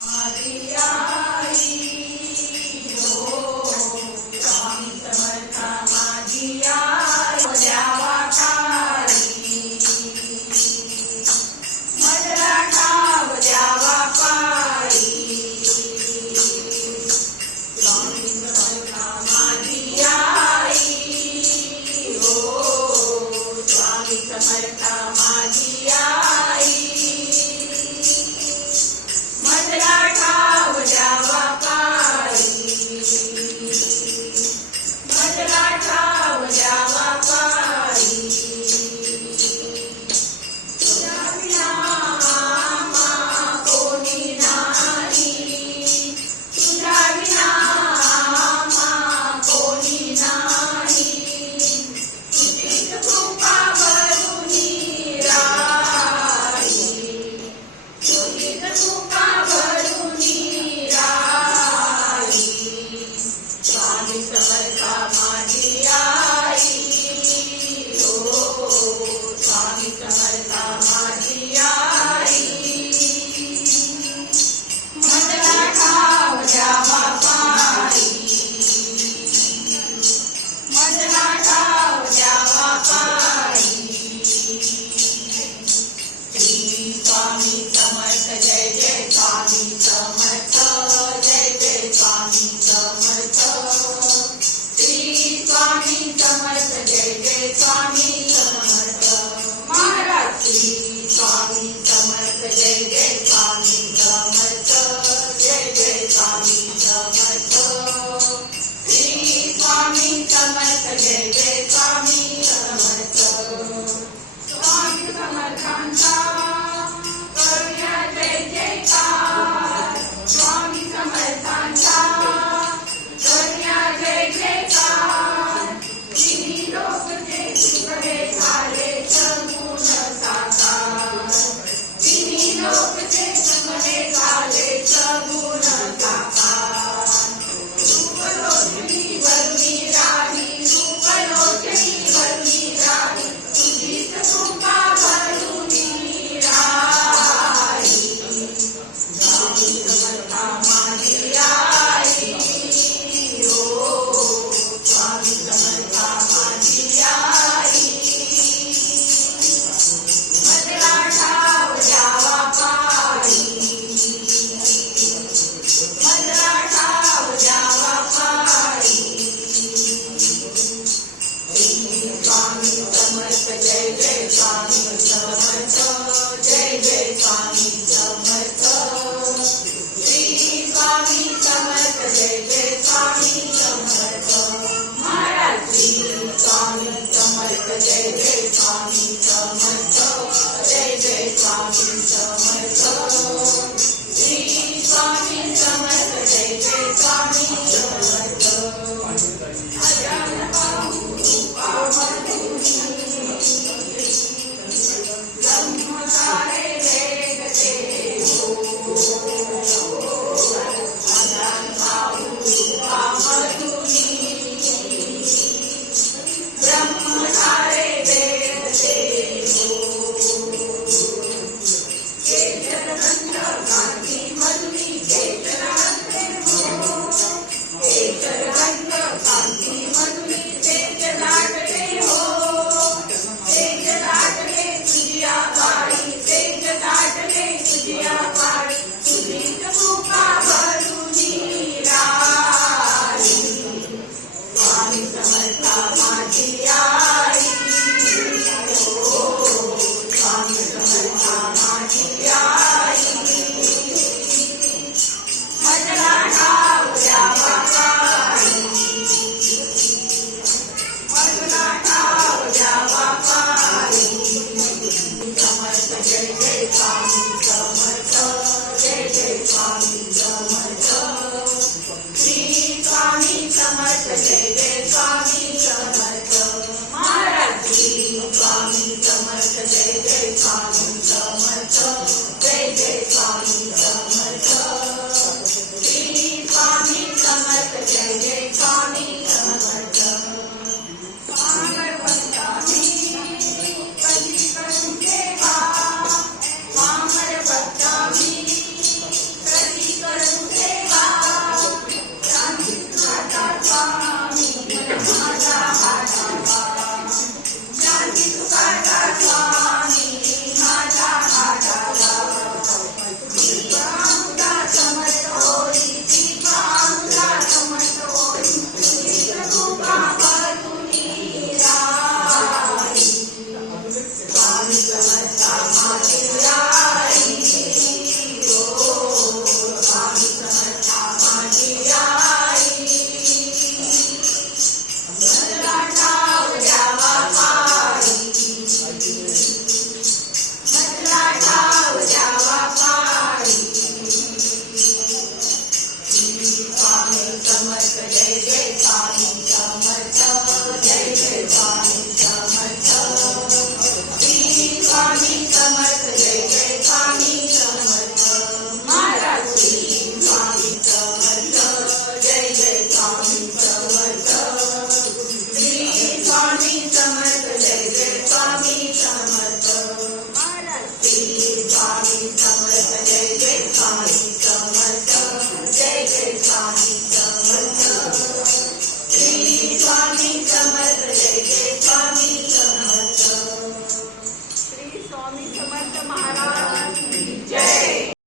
माझी आई हो स्वामी समर्थ माझी आई द्यावा काळी मधला ठाव द्यावा पाळी स्वामी समर्थ माझी आई हो स्वामी समर्थ माझी आई मधला ठाव द्यावा पाळी मधला ठाव द्यावा पाळी तुझ्या विना आम्हा कोणी नाही तुझ्या विना आम्हा कोणी नाही तुझीच कृपा भरुनी राही तुझीच कृपा भरुनी राही स्वामी समर्थ माझी आई हो स्वामी समर्थ माझी आई मधला ठाव द्यावा पाळी मधला ठाव द्यावा पाळी श्री स्वामी समर्थ जय जय स्वामी समर्थ जय जय स्वामी समर्थ श्री स्वामी समर्थ जय जय स्वामी समर्थ महाराज श्री स्वामी समर्थ जय जय स्वामी समर्थ जय जय स्वामी समर्थ श्री स्वामी समर्थ जय जय स्वामी समर्थ स्वामी समर्थांचा करूया जय जयकार स्वामी समर्थांचा करूया जय जयकार तिन्ही लोक जे सुखडे झाले सगुण साकार तिन्ही लोक जे सुखडे झाले सगुण साकार रूपलोचनी वरुणी राही रूपलोचनी वरुणी राही तुझीच कृपा भरुनी राही स्वामी समर्थ माझी आई हो स्वामी समर्थ माझी आई मधला ठाव द्यावा पाळी मधला ठाव द्यावा पाळी स्वामी समर्थ जय जय स्वामी समर्थ जय जय स्वामी समर्थ श्री स्वामी समर्थ जय जय स्वामी समर्थ महाराज श्री स्वामी समर्थ जय जय स्वामी समर्थ जय जय स्वामी समर्थ श्री स्वामी समर्थ जय जय स्वामी समर्थ अजान बाहू ब्रह्मचारे वेगते हो अजान बाहू मधुनी ब्रह्मचारे वेगते हो केशरगंध कांती मधुनी केशरांते हो केशरगंध कांती मधुनी तेज दाटले हो तेज दाटले तुझिया पाळी तेज दाटले तुझिया पाळी तुझीच कृपा भरुनी राही स्वामी समर्थ माझी आई हो स्वामी समर्थ माझी आई मधला ठाव द्यावा पाळी मधला ठाव द्यावा पाळी समर्थ जय जय स्वामी समर्थ जय जय स्वामी समर्थ